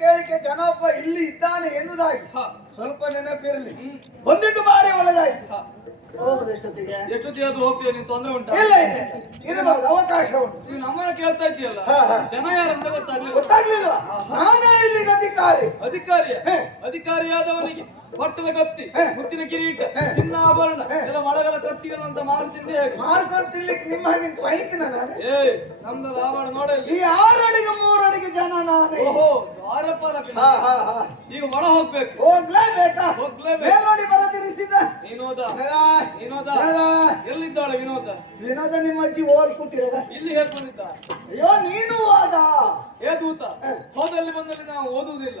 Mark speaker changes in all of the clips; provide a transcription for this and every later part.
Speaker 1: ಕೇಳಿಕೆ ಜನಪ್ಪ ಇಲ್ಲಿ ಇದ್ದಾನೆ ಎನ್ನುವುದಾಯ್ತು ಸ್ವಲ್ಪ ನೆನಪಿರಲಿ ಬಂದಿದ್ದು ಬಾರಿ ಒಳ್ಳೆದಾಯ್ತು
Speaker 2: ಎಷ್ಟೊತ್ತಿಗೆ
Speaker 3: ಎಷ್ಟೊತ್ತಿಗೆ ಹೋಗ್ತೀವಿ ತೊಂದರೆ ಉಂಟು
Speaker 1: ಅವಕಾಶ ಉಂಟು
Speaker 3: ನೀವು ನಮ್ಮನ್ನ ಕೇಳ್ತಾ ಇದೀಯ ಜನ ಯಾರಂತ
Speaker 1: ಗೊತ್ತಾಗ್ಲಿಲ್ಲ ಅಧಿಕಾರಿ
Speaker 3: ಅಧಿಕಾರಿ ಅಧಿಕಾರಿಯಾದವನಿಗೆ ಪಟ್ಟದ ಕತ್ತಿ ಮುತ್ತಿನ ಕಿರೀಟ ಚಿನ್ನಾಭರಣ ಎಲ್ಲ ಒಳಗಲ ಕತ್ತಿಗಳಂತ ಮಾರುತ್ತಿದ್ದೆ
Speaker 1: ಮಾರ್ಕೊಂಡ್ಲಿಕ್ಕೆ ನಿಮ್ಮ ಹಾಗೆ ನಾನು
Speaker 3: ಏ ನಮ್ದ ಆಭರಣ ನೋಡಿ
Speaker 1: ಈ ಆರು ಅಡಿಗೆ ಮೂರು ಅಡಿಗೆ ಜನ ನಾನು
Speaker 3: ಓಹೋ ಆರಪ್ಪ ಈಗ ಒಳ ಹೋಗ್ಬೇಕು
Speaker 1: ಹೋಗ್ಲೇಬೇಕಾ
Speaker 3: ಹೋಗ್ಲೇಬೇಕು
Speaker 1: ನೋಡಿ ಬರ ತಿಳಿಸಿದ
Speaker 3: ವಿನೋದ ವಿನೋದ ಎಲ್ಲಿದ್ದಾಳೆ ವಿನೋದ
Speaker 1: ವಿನೋದ ನಿಮ್ಮ ಅಜ್ಜಿ ಓದ್ ಕೂತಿರ
Speaker 3: ಇಲ್ಲಿ ಹೇಳ್ಕೊಂಡಿದ್ದ
Speaker 1: ಅಯ್ಯೋ ನೀನು ಹೋದ
Speaker 3: ದೂತ ಹೋದಲ್ಲಿ ಬಂದಲ್ಲಿ ನಾವು ಓದುವುದಿಲ್ಲ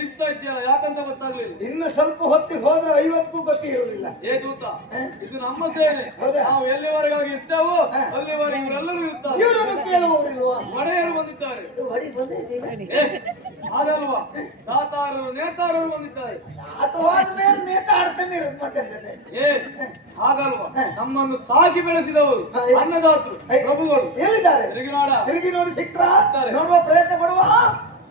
Speaker 3: ನಿಸ್ತ ಇದೆಯಾ ಯಾಕಂತ ಗೊತ್ತಾಗ್ಲಿಲ್ಲ
Speaker 1: ಇನ್ನೂ ಸ್ವಲ್ಪ ಹೊತ್ತಿಗೆ ಹೋದ್ರೆ ಐವತ್ತಕ್ಕೂ ಗೊತ್ತಿ ಇರುಲಿಲ್ಲ
Speaker 3: ಏನ್ಸ ಇದ್ರ ಅಮ್ಮ ಸೇರಿ ಎಲ್ಲವಾರು ಇರ್ತಾವೋ ಅಲ್ಲಿವಾರ ಇವ್ರೆಲ್ಲರೂ ಇರುತ್ತ
Speaker 1: ಇವ್ರು ಕೇಳುವ
Speaker 3: ಮಡೆಯರು ಬಂದಿದ್ದಾರೆ ಆದಲ್ವ ದಾತಾರು ನೇತಾರರು ಬಂದಿದ್ದಾರೆ
Speaker 1: ಯಾತೋರು ನೇತಾ ಆಡ್ತಾನೆ ಮತ್ತೆ
Speaker 3: ಏ ಹಾಗಲ್ವಾ ಏ ಅಮ್ಮನ್ನು ಸಾಕಿ ಬೆಳೆಸಿದವರು ಅಣ್ಣದಾತು ಹೇಳ್ತಾರೆ ತಿರ್ಗಿ ನೋಡಾ
Speaker 1: ತಿರುಗಿ ನೋಡಿ ಚಿತ್ರಾ ನೋಡುವ ಪ್ರಯತ್ನ ಕೊಡುವ